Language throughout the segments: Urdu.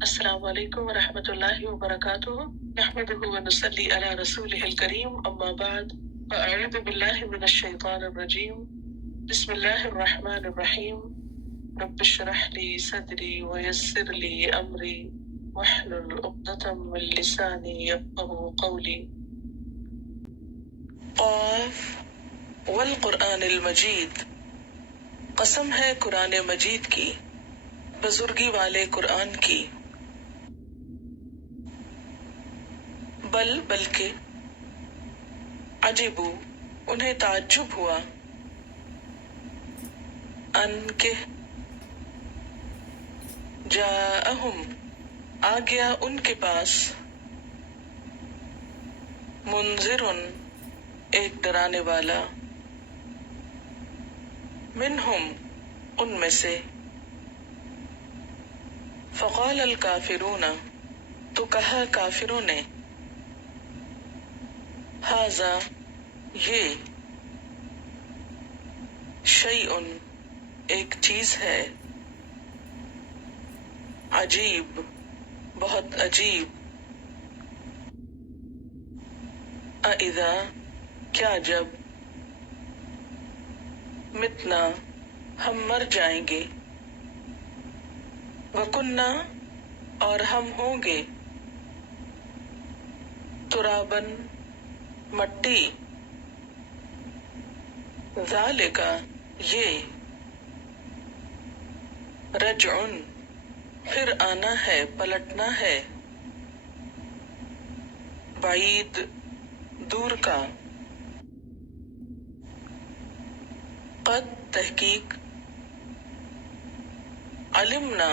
السلام علیکم ورحمۃ اللہ وبرکاتہ نحمده ونصلی علی رسولہ الکریم اما بعد فاعوذ باللہ من الشیطان الرجیم بسم اللہ الرحمن الرحیم رب اشرح لی صدری ویسر لی امری واحلل عقدۃ من لسانی یفقهوا قولی قاف والقرآن المجید، قسم ہے قرآن مجید کی، بزرگی والے قرآن کی۔ بل بلکہ عجبو انہیں تعجب ہوا، ان کے جاءہم آ گیا ان کے پاس، منذر ایک ڈرانے والا، منہم ان میں سے، فقال الکافرون تو کہا کافروں نے، ھذا یہ، شیء ایک چیز ہے، عجیب بہت عجیب، اذا کیا جب، متنا ہم مر جائیں گے، وکننا اور ہم ہوں گے، ترابن مٹی، ذالک یہ، رجعن پھر آنا ہے پلٹنا ہے، بعید دور کا، قد تحقیق، علمنا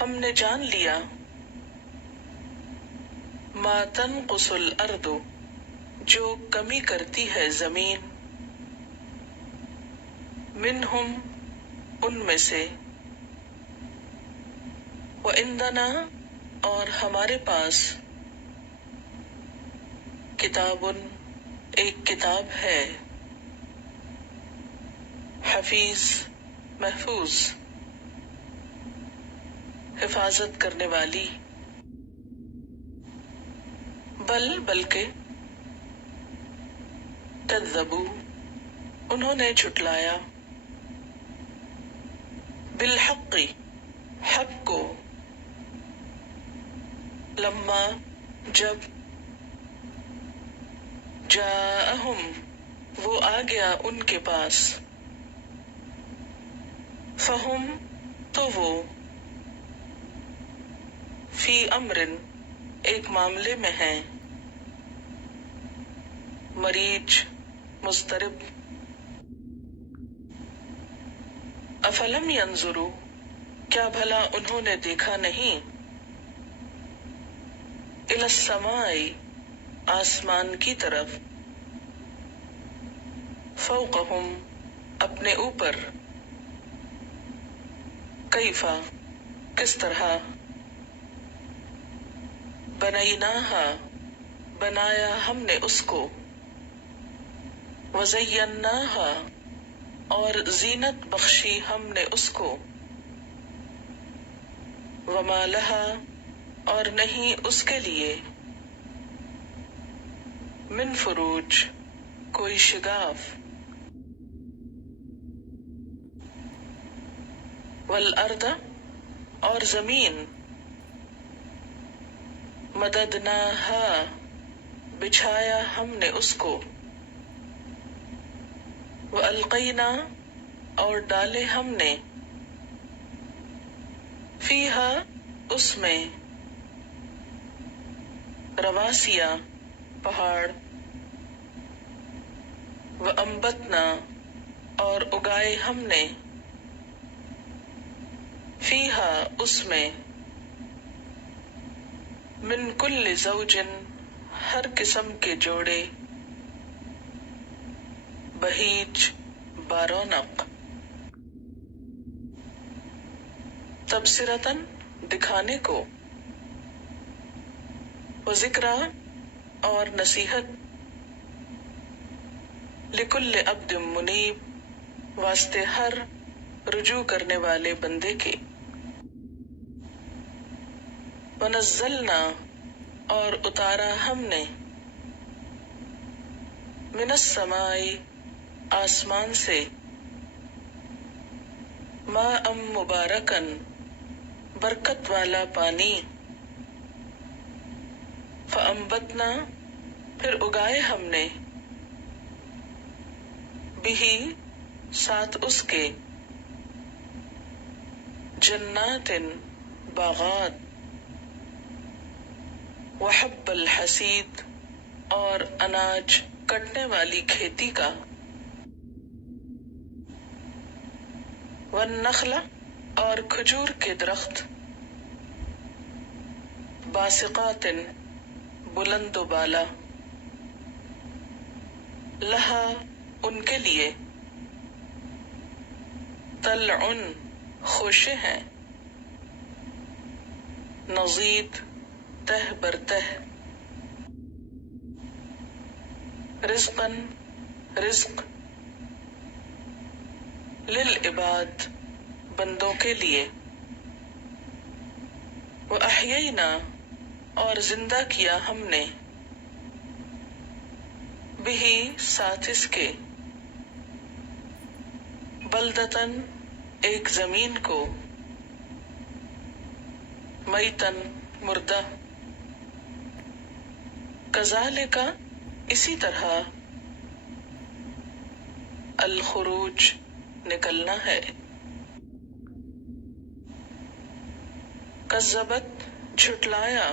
ہم نے جان لیا، ما تنقص الارض جو کمی کرتی ہے زمین، منہم ان میں سے، وعندنا اور ہمارے پاس، کتاب ایک کتاب ہے، حفیظ محفوظ، حفاظت کرنے والی، بل بلکہ کذبوا انہوں نے جھٹلایا، بالحق حق کو، لما جب، جاءہم وہ آ گیا ان کے پاس، فہم تو وہ، فی امر ایک معاملے میں ہیں، مریج مضطرب، افلم ینظروا کیا بھلا انہوں نے دیکھا نہیں، الی السماء آسمان کی طرف، فوقہم اپنے اوپر، کیفا کس طرح، بنیناہا بنایا ہم نے اس کو، وزیناہا اور زینت بخشی ہم نے اس کو، وما لہا اور نہیں اس کے لیے، من فروج کوئی شگاف، والارض اور زمین، مددناہا بچھایا ہم نے اس کو، والقینا اور ڈالے ہم نے، فیہا اس میں، رواسیا پہاڑ، وانبتنا اور اگائے ہم نے، فیہا اس میں، من کل زوج ہر قسم کے جوڑے، بہیج بارونق، تبصرتاً دکھانے کو، وذکریٰ اور نصیحت، لکل عبد منیب واسطے ہر رجوع کرنے والے بندے کے. ونزلنا اور اتارا ہم نے من السماء آسمان سے ماء مبارکن برکت والا پانی. فانبتنا پھر اگائے ہم نے بہی ساتھ اس کے جنات باغات وحب الحسید اور اناج کٹنے والی کھیتی کا. والنخل اور کھجور کے درخت باسقات بلند و بالا لہا ان کے لیے طلع خوشے ہیں نضید تہ بر تہ رزقا رزق للعباد بندوں کے لیے. وأحیینا اور زندہ کیا ہم نے بہی ساتھ اس کے بلدتن ایک زمین کو میتن مردہ کذالک اسی طرح الخروج نکلنا ہے. کذبت جھٹلایا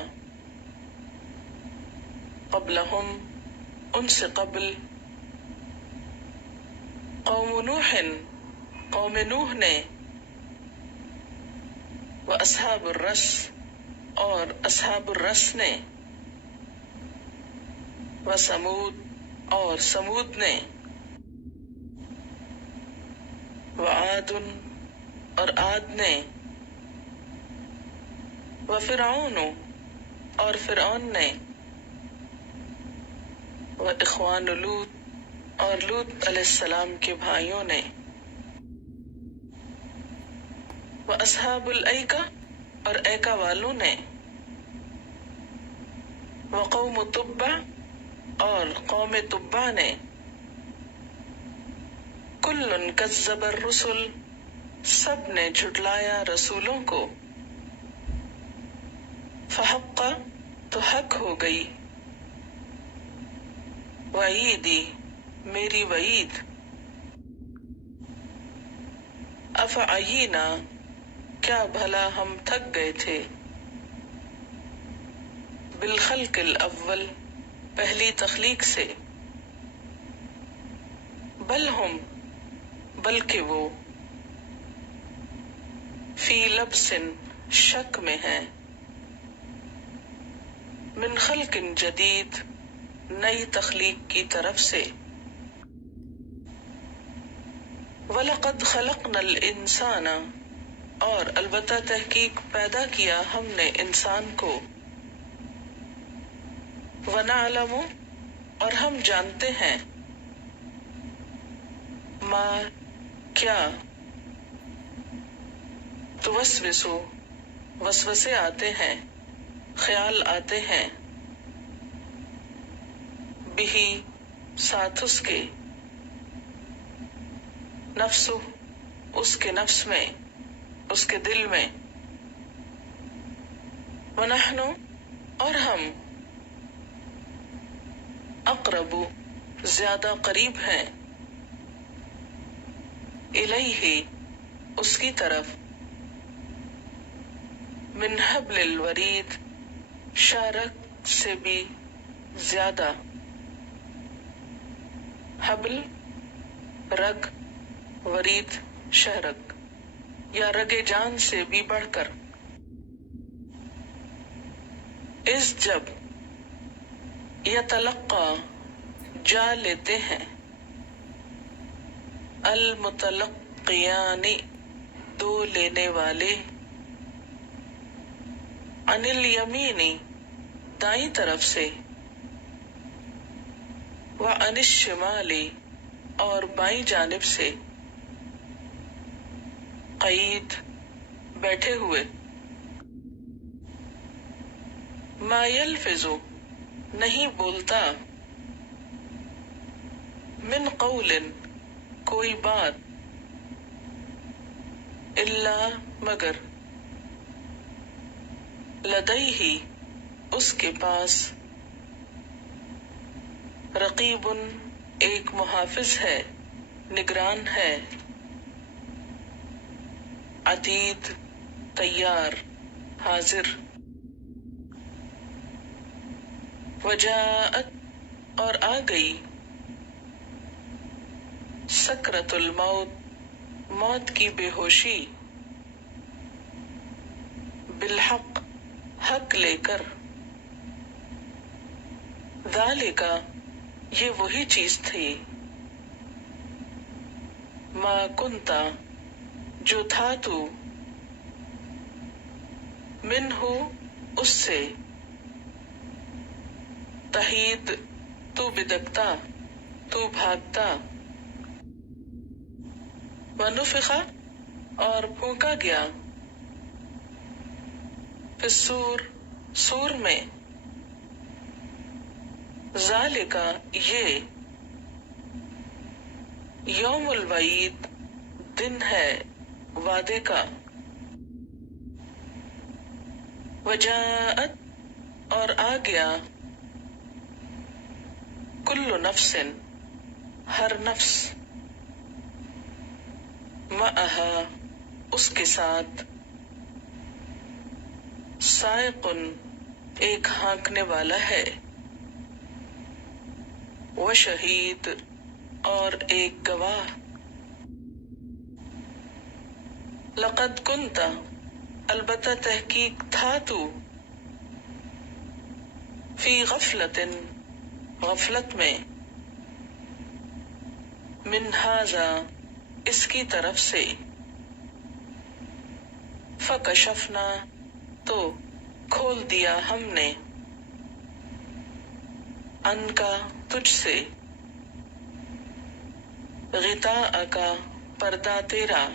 قبلہم ان سے قبل قوم نوح قوم نوح نے واصحاب الرس اور اصحاب الرس نے وثمود اور سمود نے وعاد اور عاد نے وفرعون اور فرعون نے واخوان لوط اور لوط علیہ السلام کے بھائیوں نے واصحاب الایکہ اور ایکا والوں نے وقوم تبع اور قوم تبع نے کل کذب الرسل سب نے جھٹلایا رسولوں کو. فحق تو حق ہو گئی وعیدی میری وعید. افعینا کیا بھلا ہم تھک گئے تھے بالخلق الاول پہلی تخلیق سے. بل ہم بلکہ وہ فی لبس شک میں ہیں من خلق جدید نئی تخلیق کی طرف سے. وَلَقَدْ خَلَقْنَا الْإِنسَانَ اور البتہ تحقیق پیدا کیا ہم نے انسان کو. وَنَعْلَمُ اور ہم جانتے ہیں ما کیا توسوس وسوسے آتے ہیں خیال آتے ہیں بہی ساتھ اس کے نفس اس کے نفس میں اس کے دل میں. وَنَحْنُ اور ہم اقرب زیادہ قریب ہیں الیہ اس کی طرف من حبل الورید شارک سے بھی زیادہ. حبل رگ ورید شہرک یا رگ جان سے بھی بڑھ کر. اس جب یتلقا جا لیتے ہیں المتلقیانی دو لینے والے عن الیمینی دائیں طرف سے وعن الشمالی اور بائیں جانب سے قعید بیٹھے ہوئے. ما یلفظ نہیں بولتا. من قول کوئی بات. الا مگر. لدیہ اس کے پاس. رقیب ایک محافظ ہے، نگران ہے. عتید تیار، حاضر. وجاءت اور آ گئی. سکرۃ الموت موت کی بے ہوشی. بالحق حق لے کر. ذالک یہ وہی چیز تھی. ما کنتا جو تھا تو. منہ اس سے. تحید تو بدکتا، تو بھاگتا. ونفخ اور پھونکا گیا. فی الصور سور میں. ذالک یہ. یوم الوعید دن ہے وعدے کا. وجاءت اور آ گیا. کل نفس ہر نفس. معہا اس کے ساتھ. سائق ایک ہانکنے والا ہے. وشہید اور ایک گواہ. لقد کنت البتہ تحقیق تھا تو. فی غفلت غفلت میں. من ھذا اس کی طرف سے. فکشفنا تو کھول دیا ہم نے. عنکا تجھ سے. غطاءک پردہ تیرا.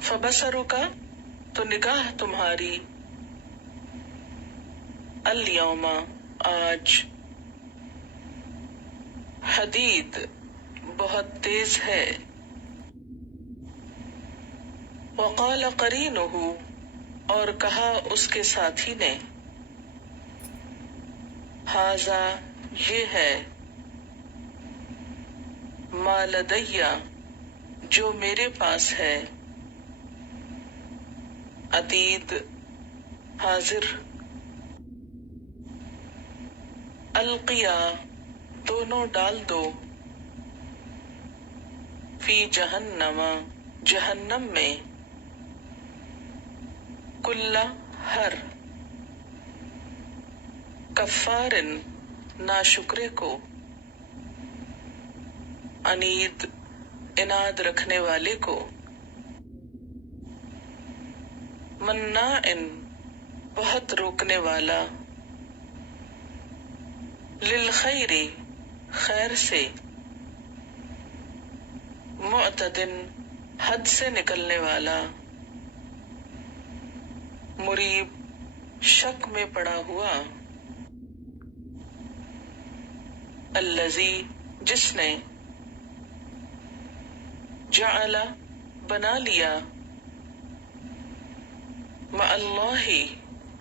فبصرک تو نگاہ تمہاری. الیوم آج. حدید بہت تیز ہے. وقال قرینہ اور کہا اس کے ساتھی نے. ھذا یہ ہے. ما لدی جو میرے پاس ہے. عتید حاضر. القیا دونوں ڈال دو. فی جہنم جہنم میں. کل ہر. کفار ناشکرے کو. عنید عناد رکھنے والے کو. مناع بہت روکنے والا. للخیر خیر سے. معتد حد سے نکلنے والا. مریب شک میں پڑا ہوا. الذی جس نے. جعل بنا لیا. مع اللہ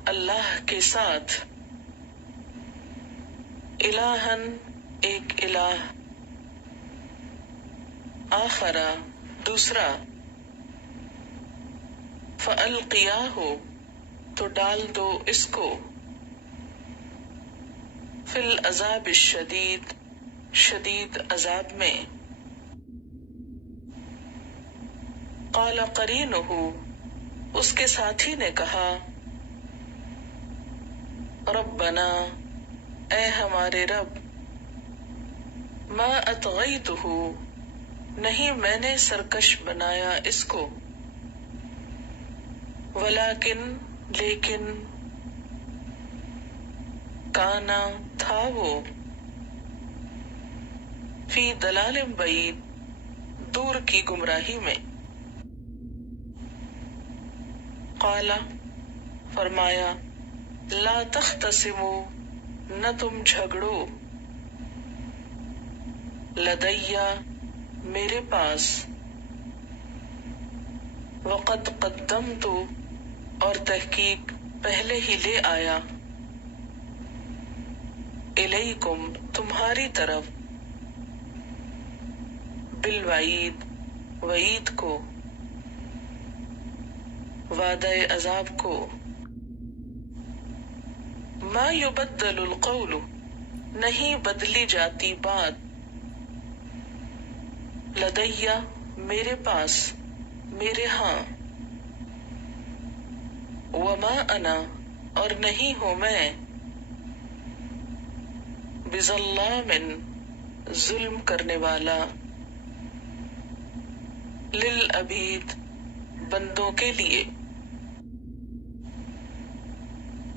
اللہ کے ساتھ. الہن ایک الہ. آخر دوسرا. فالقیاہ تو ڈال دو اس کو. فی العذاب الشدید شدید عذاب میں. قال قرینہ اس کے ساتھی نے کہا. ربنا اے ہمارے رب. ما اطغیتہ نہیں میں نے سرکش بنایا اس کو. ولیکن لیکن. کانا تھا وہ. فی دلال بعید دور کی گمراہی میں۔ قال، فرمایا، لا تختصموا، نہ تم جھگڑو، لدیا، میرے پاس، وقد قدمت، اور تحقیق پہلے ہی لے آیا، الیکم، تمہاری طرف، بالوعید، وعید کو، وعدہ عذاب کو، ما یبدل القول، نہیں بدلی جاتی بات، لدیا، میرے پاس، میرے ہاں، وما انا، اور نہیں ہوں میں، بظلام، ظلم کرنے والا، للعبید، بندوں کے لیے،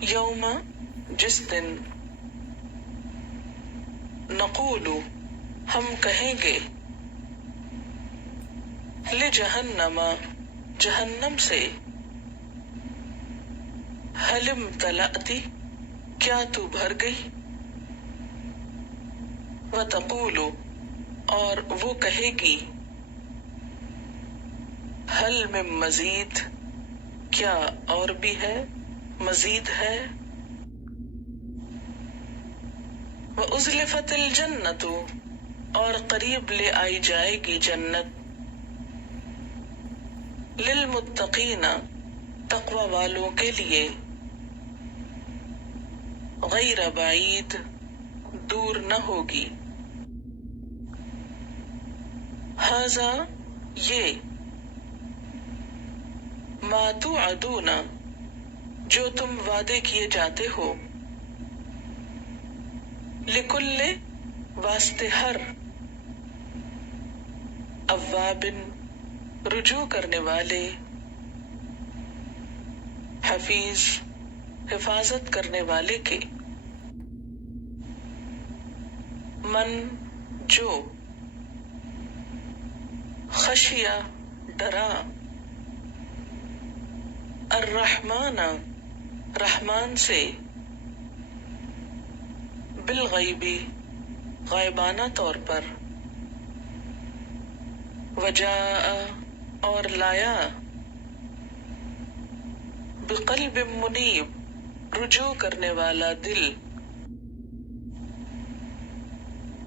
یوم، جس دن، نقول، ہم کہیں گے، لجہنم، جہنم سے، حل امتلأت، کیا تو بھر گئی، وتقول، اور وہ کہے گی، حل من مزید، کیا اور بھی ہے، مزید ہے، وازلفت الجنت، اور قریب لے آئی جائے گی جنت، للمتقین، تقوی والوں کے لیے، غیر بعید، دور نہ ہوگی، ھذا، یہ، ما توعدون، جو تم وعدے کیے جاتے ہو، لکل، واسطے ہر، اواب، رجوع کرنے والے، حفیظ، حفاظت کرنے والے کے، من، جو، خشیہ، ڈرا، الرحمن، رحمان سے، بالغیبی، غائبانہ طور پر، وجاء، اور لایا، بقلب منیب، رجوع کرنے والا دل،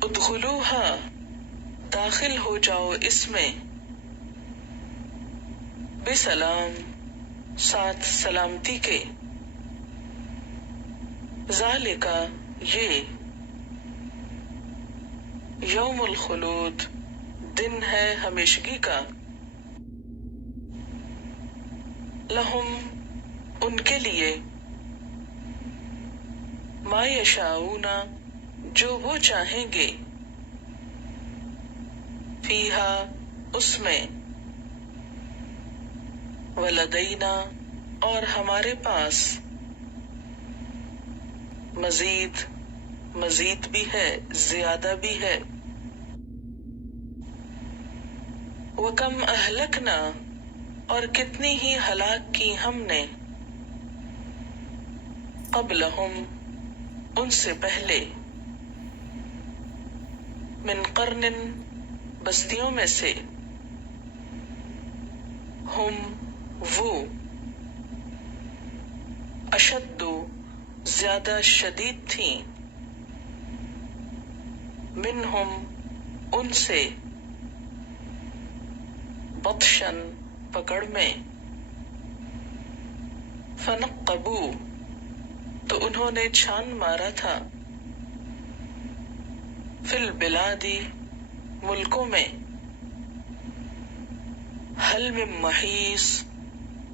ادخلوہا، داخل ہو جاؤ اس میں، بسلام، ساتھ سلامتی کے، ذالکا، یہ، یوم الخلود، دن ہے ہمیشگی کا، لہم، ان کے لیے، ما یشاؤون، جو وہ چاہیں گے، فیہا، اس میں، ولدینا، اور ہمارے پاس، مزید، مزید بھی ہے، زیادہ بھی ہے، وَكَمْ أَهْلَكْنَا، اور کتنی ہی ہلاک کی ہم نے، قبلہم، ان سے پہلے، من قرن، بستیوں میں سے، ہم، وہ، اشد، زیادہ شدید تھیں، منہم، ان سے، بطشن، پکڑ میں، فنقبوا، تو انہوں نے چھان مارا تھا، فی البلاد، ملکوں میں، حل من محیص،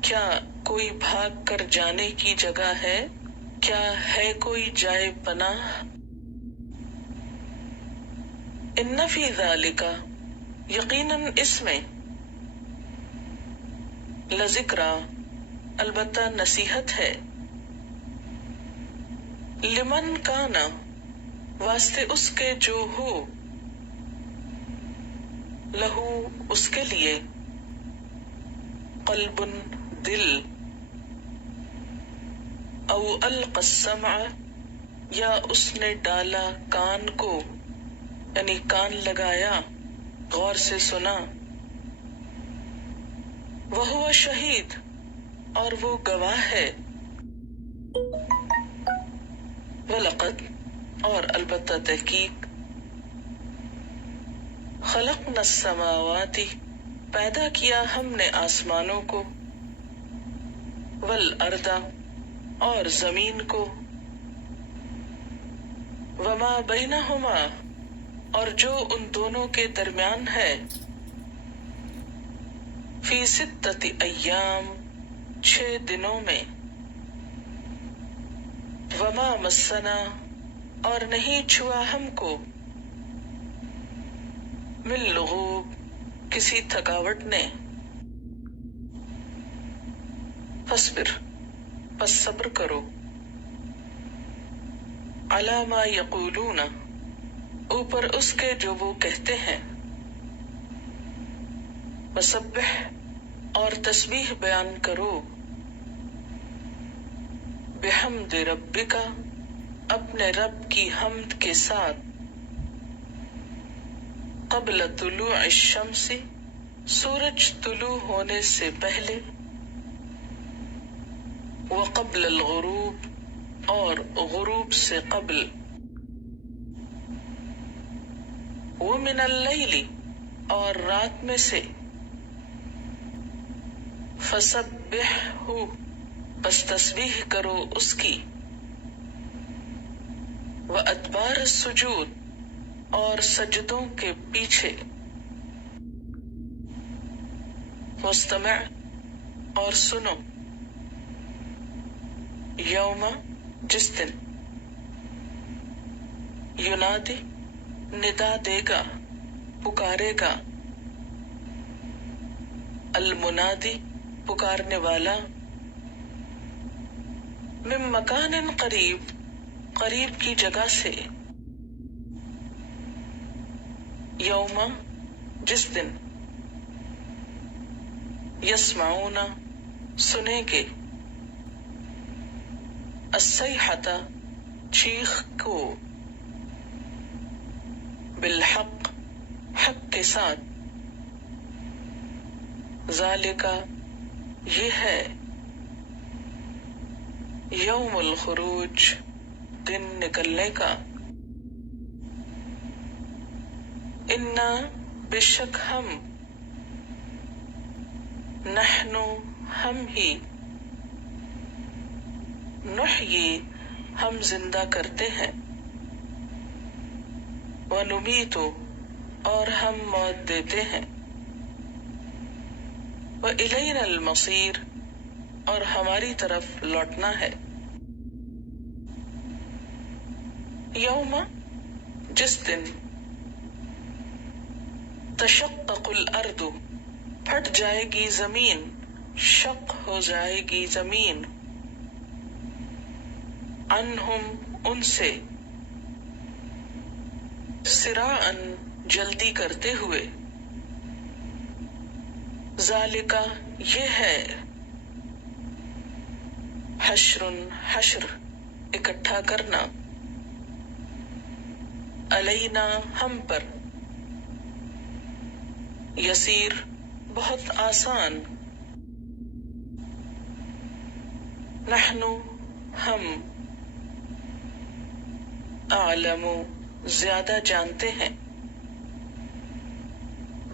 کیا کوئی بھاگ کر جانے کی جگہ ہے، کیا ہے کوئی جائے پناہ، ان فی ذالک، یقیناً اس میں، لذکریٰ، البتہ نصیحت ہے، لمن کانا، واسطے اس کے جو ہو، لہو اس کے لیے، قلب دل، او القى السمع یا اس نے ڈالا کان کو، یعنی کان لگایا، غور سے سنا، وہو شہید اور وہ گواہ ہے، وَلَقَدْ اور البتہ تحقیق، خلقنا السماوات پیدا کیا ہم نے آسمانوں کو، والارض اور زمین کو، وما بینہما اور جو ان دونوں کے درمیان ہے، فی ستۃ ایام 6 دنوں میں، وما مسنا اور نہیں چھوا ہم کو، من لغوب کسی تھکاوٹ نے، فاصبر پس صبر کرو، علی ما یقولون اوپر اس کے جو وہ کہتے ہیں، وسبح اور تسبیح بیان کرو، بحمد ربک اپنے رب کی حمد کے ساتھ، قبل طلوع الشمس سورج طلوع ہونے سے پہلے، وقبل الغروب اور غروب سے قبل، ومن اللیل اور رات میں سے، فسبحہ بس تسبیح کرو اس کی، وادبار السجود اور سجدوں کے پیچھے، واستمع اور سنو، یوم جس دن، ینادی ندا دے گا پکارے گا، المنادی پکارنے والا، من مکان قریب قریب کی جگہ سے، یوم جس دن، یسمعون سنیں گے، الصیحۃ چیخ کو، بالحق حق کے ساتھ، ذالک یہ ہے، یوم الخروج دن نکلنے کا، انا بے شک ہم، نحن ہم ہی، نحیی ہم زندہ کرتے ہیں، ونمیت اور ہم موت دیتے ہیں، وإلینا المصیر اور ہماری طرف لوٹنا ہے، یوم جس دن، تشقق الارض پھٹ جائے گی زمین، شق ہو جائے گی زمین، عنہم ان سے، سراعا جلدی کرتے ہوئے، ذالک یہ ہے، حشر حشر اکٹھا کرنا، علینا ہم پر، یسیر بہت آسان، نحن ہم، اعلم زیادہ جانتے ہیں،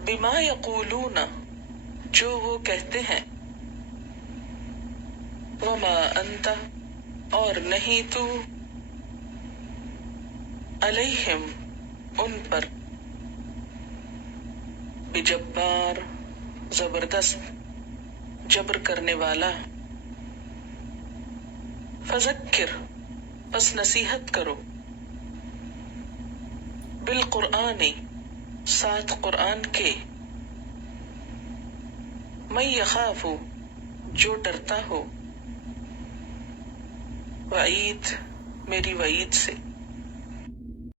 بما یقولون جو وہ کہتے ہیں، وما انت اور نہیں تو، علیہم ان پر، بجبار زبردست، جبر کرنے والا، فذکر پس نصیحت کرو، بالقرآن ساتھ قرآن کے، من یخاف جو ڈرتا ہو، وعید میری وعید سے،